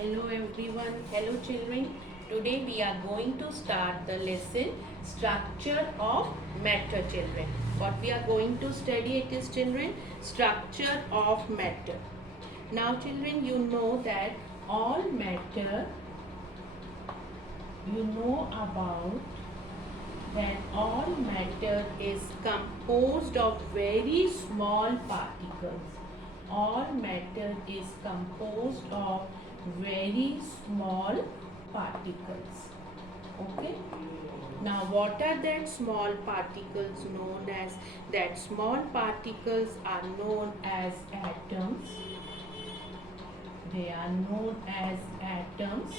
Hello everyone, hello children. Today we are going to start the lesson structure of matter children. What we are going to study it is children structure of matter. Now children, you know that all matter, you know about that all matter is composed of very small particles. All matter is composed of very small particles. Okay. Now what are that small particles known as? That small particles are known as atoms. They are known as atoms.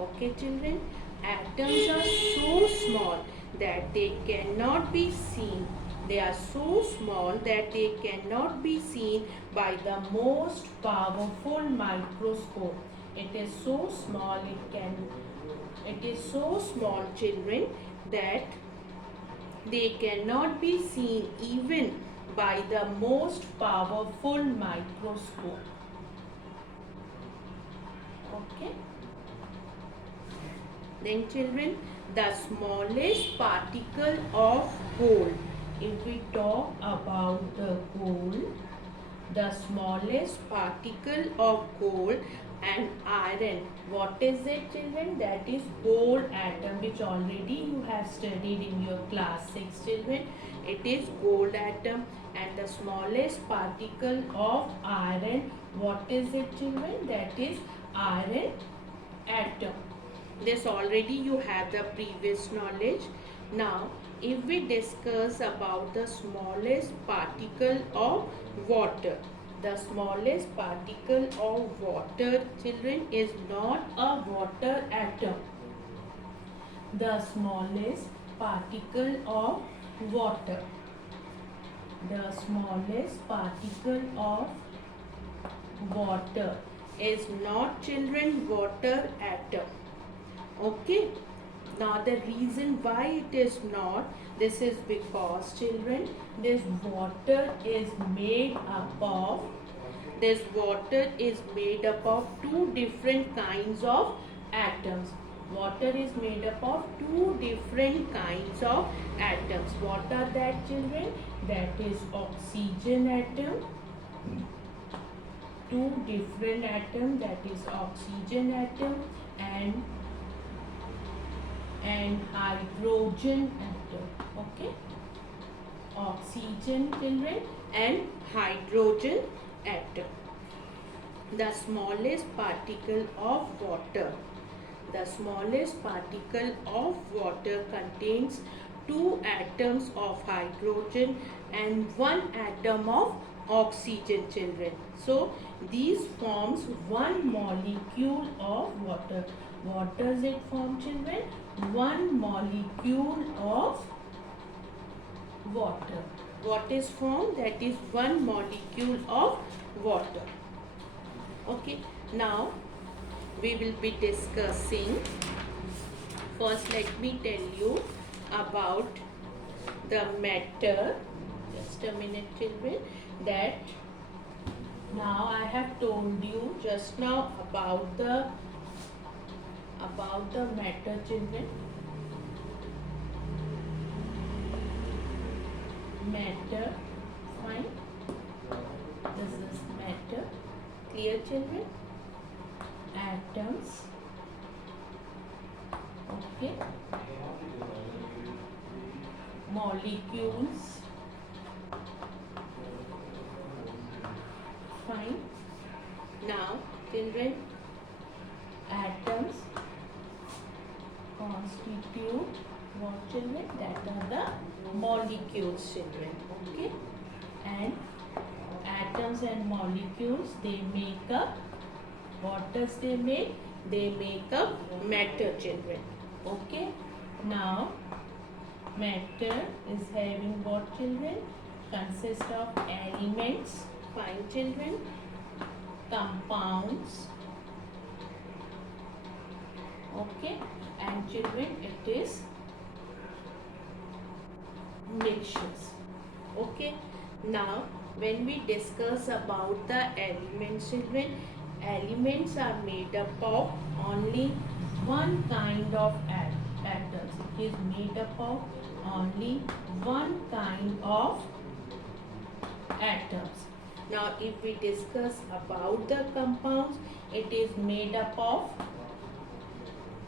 Okay children, atoms are so small that they cannot be seen. They are so small that they cannot be seen by the most powerful microscope. It is so small, it is so small children that they cannot be seen even by the most powerful microscope. Okay. Then children, the smallest particle of gold. If we talk about the gold, the smallest particle of gold and iron. What is it children? That is gold atom, which already you have studied in your class 6 children. It is gold atom. And the smallest particle of iron. What is it children? That is iron atom. This already you have the previous knowledge. Now if we discuss about the smallest particle of water, the smallest particle of water children is not a water atom. The smallest particle of water, the smallest particle of water is not children water atom. Okay. Now the reason why it is not, this is because children, this water is made up of two different kinds of atoms. Water is made up of two different kinds of atoms. What are that children? That is oxygen atom. Two different atoms, that is oxygen atom and hydrogen atom. Okay. Oxygen children and hydrogen atom. The smallest particle of water. The smallest particle of water contains two atoms of hydrogen and one atom of oxygen children. So these forms one molecule of water. What does it form children? One molecule of water. What is formed? That is one molecule of water. Okay. Now we will be discussing. First let me tell you about the matter. Just a minute children. That now I have told you just now about the matter children. Matter, fine. This is matter. Clear children? Atoms. Okay. Molecules. Fine. Now children, atoms constitute what children? That are the molecules children. Okay. And atoms and molecules, they make up, what does they make? They make up matter children. Okay. Now matter is having what children? Consist of elements, fine children, compounds. Okay. And children, it is mixtures. Okay. Now when we discuss about the elements children, Elements are made up of only one kind of atoms. It is made up of only one kind of atoms. Now if we discuss about the compounds, it is made up of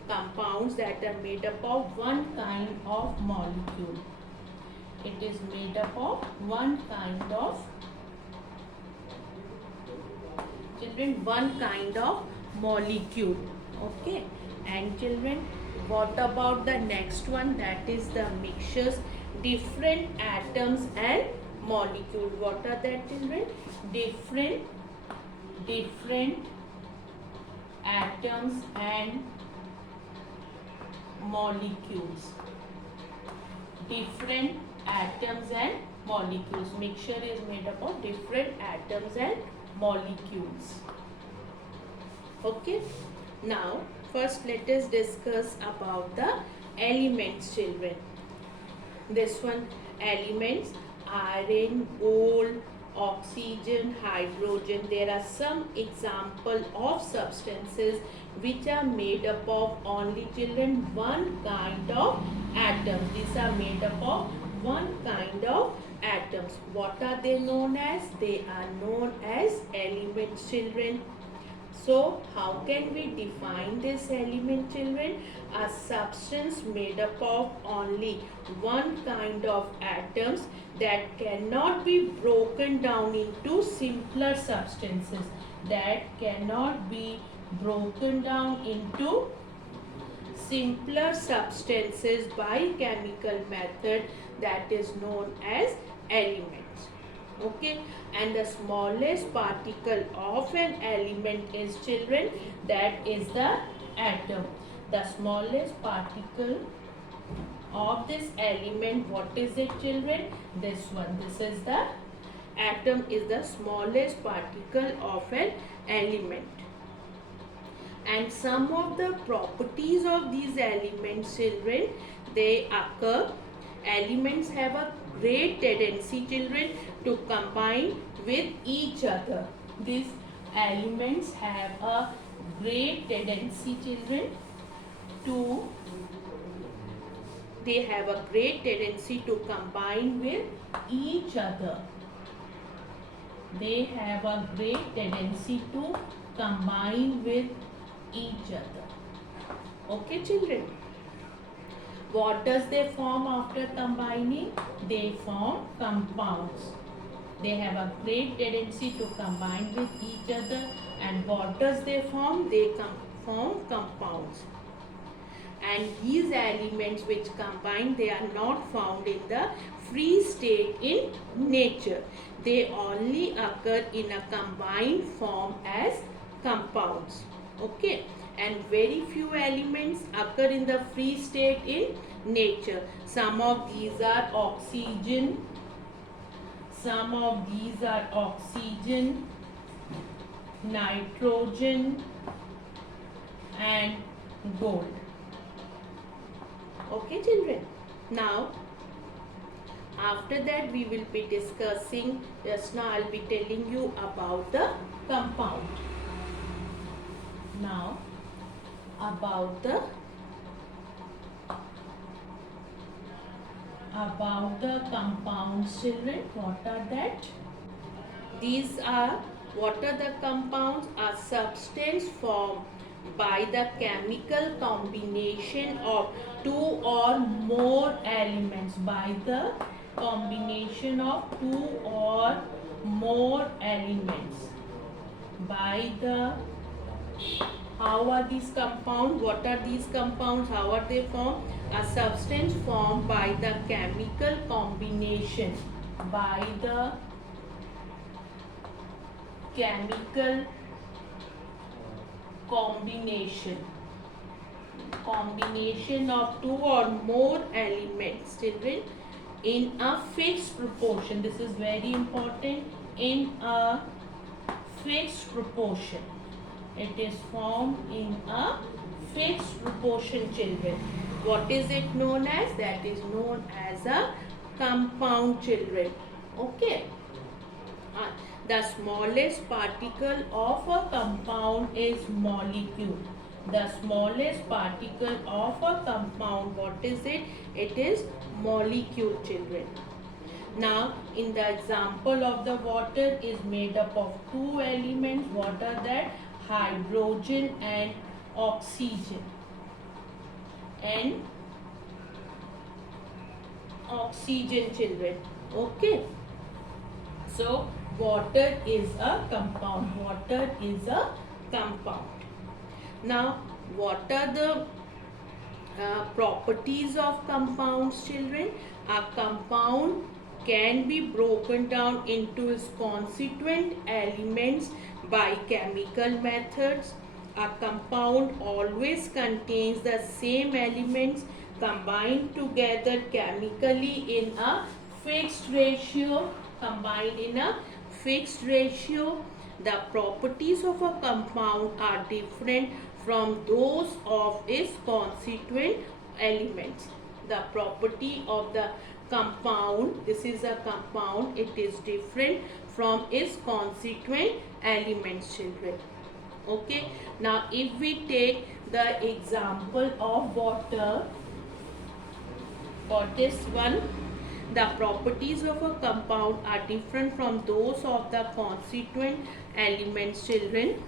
compounds that are made up of one kind of molecule. It is made up of one kind of children, one kind of molecule. Okay, and children, what about the next one? That is the mixtures, different atoms and molecule. What are that, children? Different atoms and molecules. Different atoms and molecules. Mixture is made up of different atoms and molecules. Okay, now first let us discuss about the elements, children. This one, elements: iron, gold, oxygen, hydrogen. There are some example of substances which are made up of only, children, one kind of atom. These are made up of one kind of atoms. What are they known as? They are known as elements, children. So how can we define this element, children? A substance made up of only one kind of atoms that cannot be broken down into simpler substances. That cannot be broken down into simpler substances by chemical method. That is known as elements. Okay, and the smallest particle of an element is, children, that is the atom. The smallest particle of this element, what is it, children? This one. This is the atom, is the smallest particle of an element. And some of the properties of these elements, children, they occur. Elements have a great tendency, children, to combine with each other. These elements have a great tendency, children, to they have a great tendency to combine with each other. They have a great tendency to combine with each other. Okay, children. What does they form after combining? They form compounds. They have a great tendency to combine with each other. And what does they form? They form compounds. And these elements which combine, they are not found in the free state in nature. They only occur in a combined form as compounds. Okay, and very few elements occur in the free state in nature. Some of these are oxygen. Some of these are oxygen, nitrogen, and gold. Okay, children. Now, after that we will be discussing, just now I will be telling you about the compound. Now, about the compounds, children. What are that? These are, what are the compounds? A substance formed by the chemical combination of two or more elements. By the combination of two or more elements. By the, how are these compounds? What are these compounds? How are they formed? A substance formed by the chemical combination. By the chemical combination of two or more elements, children, in a fixed proportion. This is very important. In a fixed proportion. It is formed in a fixed proportion, children. What is it known as? That is known as a compound, children. Okay. The smallest particle of a compound is molecule. The smallest particle of a compound, what is it? It is molecule, children. Now, in the example of the water is made up of two elements. What are that? Hydrogen and oxygen. And oxygen, children. Okay. So, water is a compound. Water is a compound. Now, what are the properties of compounds, children? A compound can be broken down into its constituent elements by chemical methods. A compound always contains the same elements combined together chemically in a fixed ratio. Combined in a fixed ratio. The properties of a compound are different from those of its constituent elements. The property of the compound, this is a compound, it is different from its constituent elements, children. Okay, now if we take the example of water, for this one, the properties of a compound are different from those of the constituent elements, children.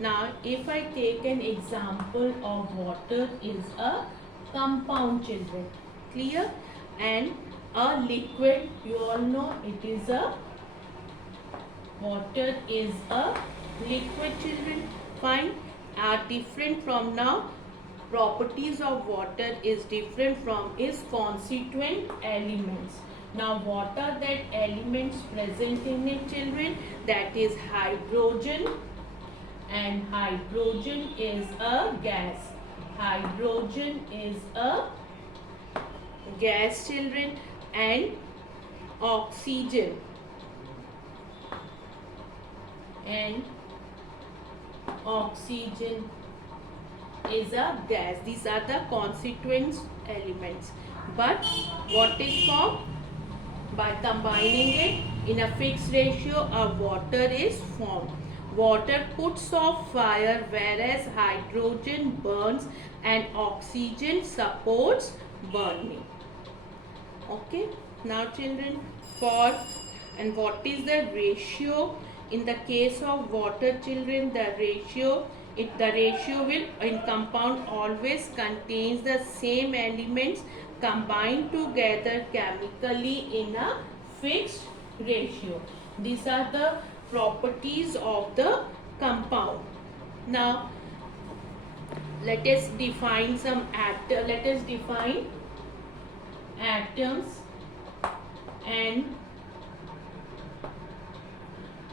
Now, if I take an example of water is a compound, children. Clear? And a liquid, you all know it is a water is a liquid, children. Fine. Are different from now. Properties of water is different from its constituent elements. Now, what are that elements present in it, children? That is hydrogen, and hydrogen is a gas. Hydrogen is a gas, children, and oxygen. And oxygen is a gas. These are the constituent elements. But what is formed? By combining it in a fixed ratio, a water is formed. Water puts off fire, whereas hydrogen burns and oxygen supports burning. Okay. Now, children, what is the ratio? In the case of water, children, the ratio will in compound always contains the same elements combined together chemically in a fixed ratio. These are the properties of the compound. Now, let us define atoms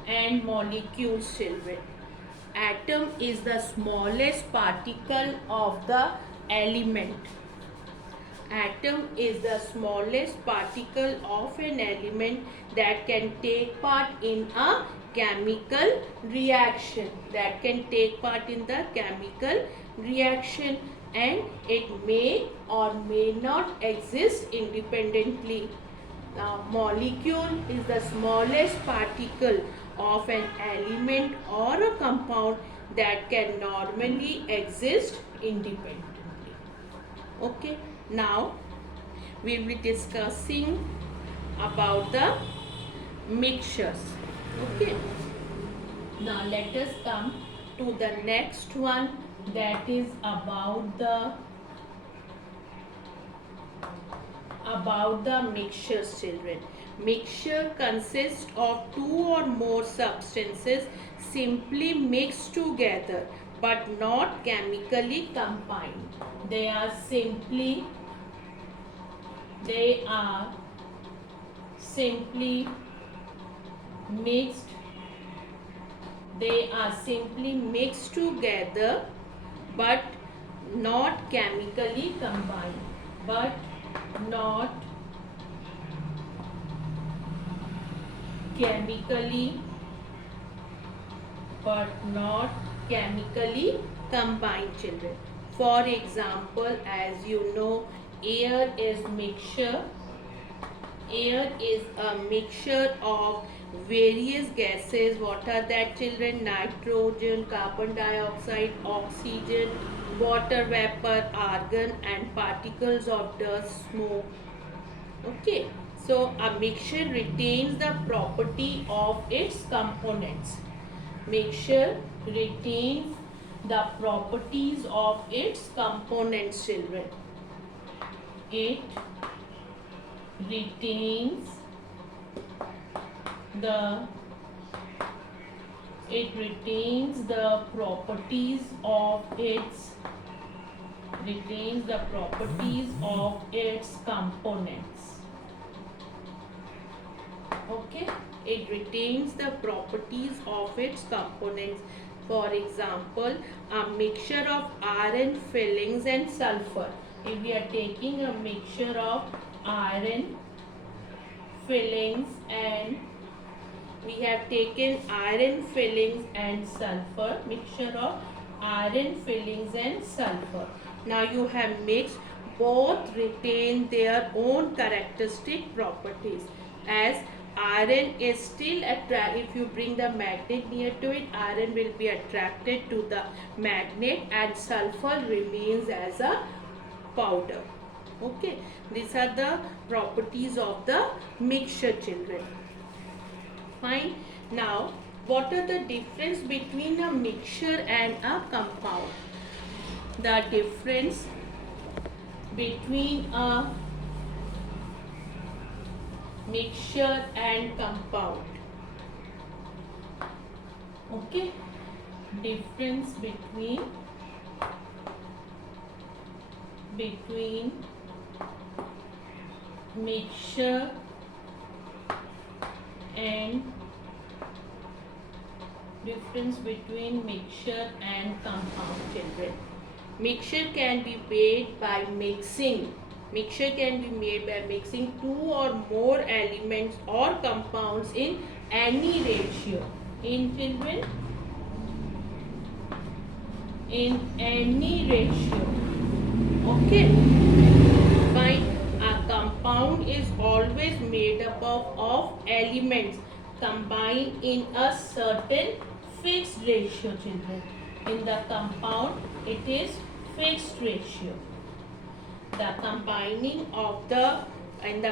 and molecules, children. Atom is the smallest particle of the element. Atom is the smallest particle of an element that can take part in a chemical reaction. And it may or may not exist independently. Now, molecule is the smallest particle of an element or a compound that can normally exist independently. Okay. Now, we will be discussing about the mixtures. Okay. Now, let us come to the next one, that is about the mixtures, children. Mixture consists of two or more substances simply mixed together but not chemically combined. They are simply mixed together but not chemically combined. Children. For example, as you know, air is a mixture of various gases. What are that, children? Nitrogen, carbon dioxide, oxygen, water vapor, argon, and particles of dust, smoke. Okay, so a mixture retains the property of its components. Mixture retains the properties of its components, children. It retains the properties of its components. Okay, it retains the properties of its components. For example, a mixture of iron fillings and sulfur. If we are taking a mixture of iron fillings and we have taken iron fillings and sulfur, mixture of iron fillings and sulfur. Now you have mixed, both retain their own characteristic properties. As iron is still attracted, if you bring the magnet near to it, iron will be attracted to the magnet and sulfur remains as a powder. Okay, these are the properties of the mixture, children. Fine. Now, what are the difference between a mixture and a compound? The difference between a mixture and compound. Okay. Difference between mixture and compound, children. Mixture can be made by mixing. Mixture can be made by mixing two or more elements or compounds in any ratio. In children, in any ratio. Okay. Fine. A compound is always made up of elements combined in a certain fixed ratio, children. In the compound, it is fixed ratio. The combining of the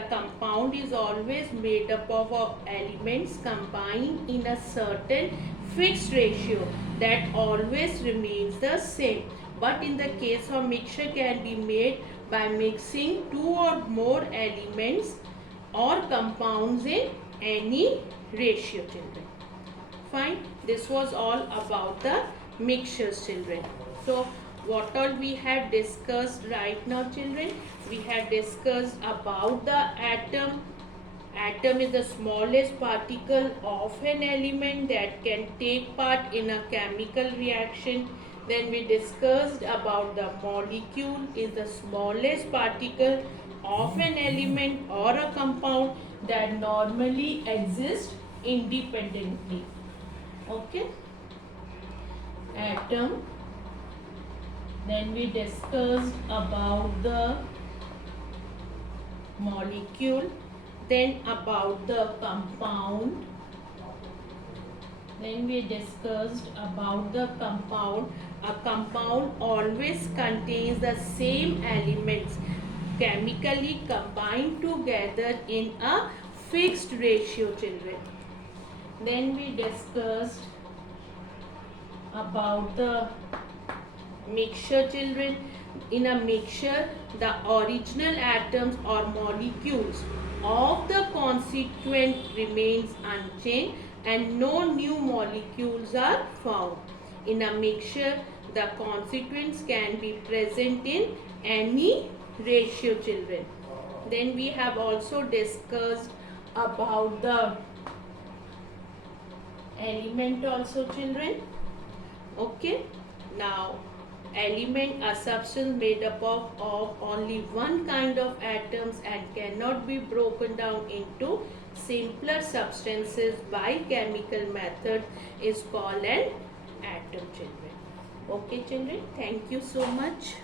compound is always made up of elements combined in a certain fixed ratio that always remains the same. But in the case of mixture can be made by mixing two or more elements or compounds in any ratio, children. Fine. This was all about the mixtures, children. So what all we have discussed right now, children? We have discussed about the atom. Atom is the smallest particle of an element that can take part in a chemical reaction. Then we discussed about the molecule is the smallest particle of an element or a compound that normally exists independently. Okay. Atom. Then we discussed about the molecule, then about the compound. Then we discussed about the compound. A compound always contains the same elements chemically combined together in a fixed ratio, children. Then we discussed about the mixture, children. In a mixture, the original atoms or molecules of the constituent remains unchanged and no new molecules are found. In a mixture, the constituents can be present in any ratio, children. Then we have also discussed about the element also, children. Okay. Now, element, a substance made up of only one kind of atoms and cannot be broken down into simpler substances by chemical method, is called an atom, children. Okay, children. Thank you so much.